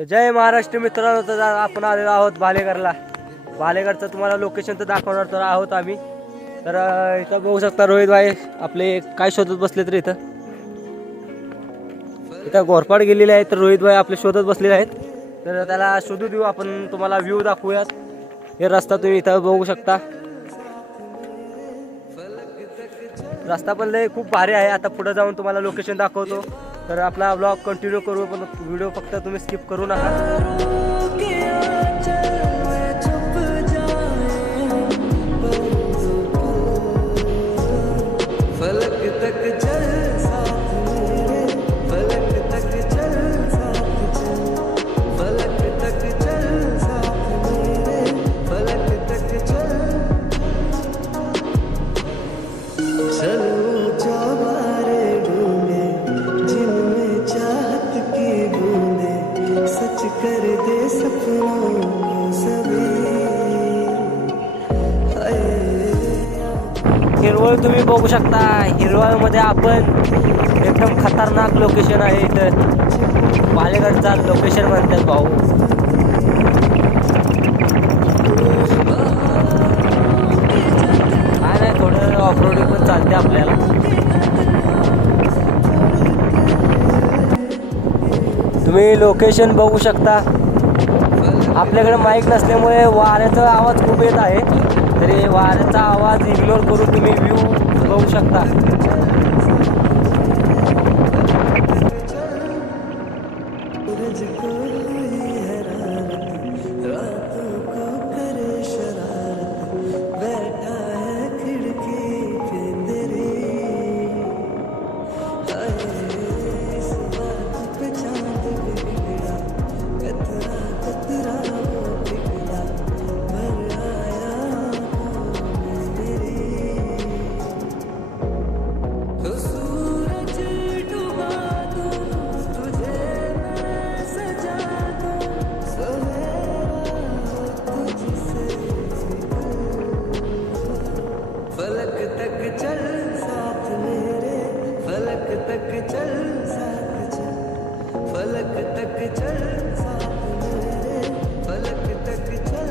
तर जय महाराष्ट्र मित्रांनो, तर आपण आलेलो आहोत भालेकरला. भालेकरचं तुम्हाला लोकेशन तर दाखवणार तर आहोत आम्ही. तर इथं बघू शकता रोहित भाई आपले काय शोधत बसले. तर इथं घोरपाड गेलेले आहेत, तर रोहित भाई आपले शोधत बसलेले आहेत. तर त्याला शोधू देऊ आपण, तुम्हाला व्ह्यू दाखवूयात. हे रस्ता तुम्ही इथं बघू शकता. रस्ता पण लय खूप भारी आहे. आता पुढे जाऊन तुम्हाला लोकेशन दाखवतो. तर आपला ब्लॉग कंटिन्यू करू, पण व्हिडिओ फक्त तुम्ही स्किप करू नका. कर दे सपनों को सभी हिरवळ तुम्ही बघू शकता. हिरवळमध्ये आपण एकदम खतरनाक लोकेशन आहे. इथं भालेकरचा लोकेशन म्हणतात भाऊ. काय नाही, थोडं ऑफरोडिंग पण चालते आपल्याला. तुम्ही लोकेशन बघू शकता. आपल्याकडे माईक नसल्यामुळे वाऱ्याचा आवाज खूप येत आहे. तरी वाऱ्याचा आवाज इग्नोर करून तुम्ही व्ह्यू बघू शकता. फलक तक चल साथ मेरे, फलक तक चल साथ चल, फलक तक चल साथ मेरे, फलक तक चल.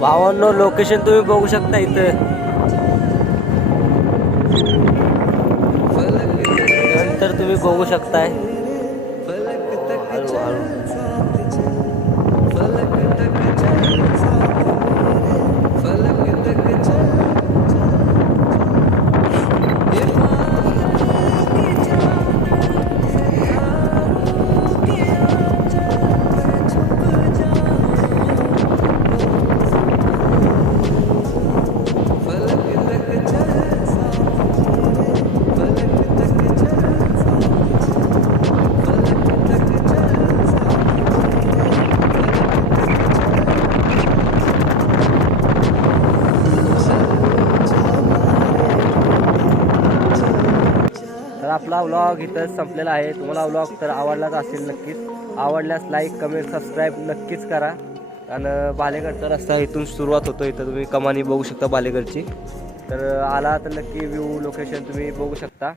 भावांनो, लोकेशन तुम्ही बघू शकता इथं. नंतर तुम्ही बघू शकताय. फलक तक हळू हळू साथ चल, फलक तक चल साथ मेरे, फलक तक चल. तर आपला व्लॉग इथं संपलेला आहे. तुम्हाला व्लॉग तर आवडलाच असेल नक्कीच. आवडल्यास लाईक, कमेंट, सबस्क्राईब नक्कीच करा. आणि भालेकरचा रस्ता इथून सुरुवात होतो. इथं तुम्ही कमानी बघू शकता भालेकरची. तर आला तर नक्की व्ह्यू लोकेशन तुम्ही बघू शकता.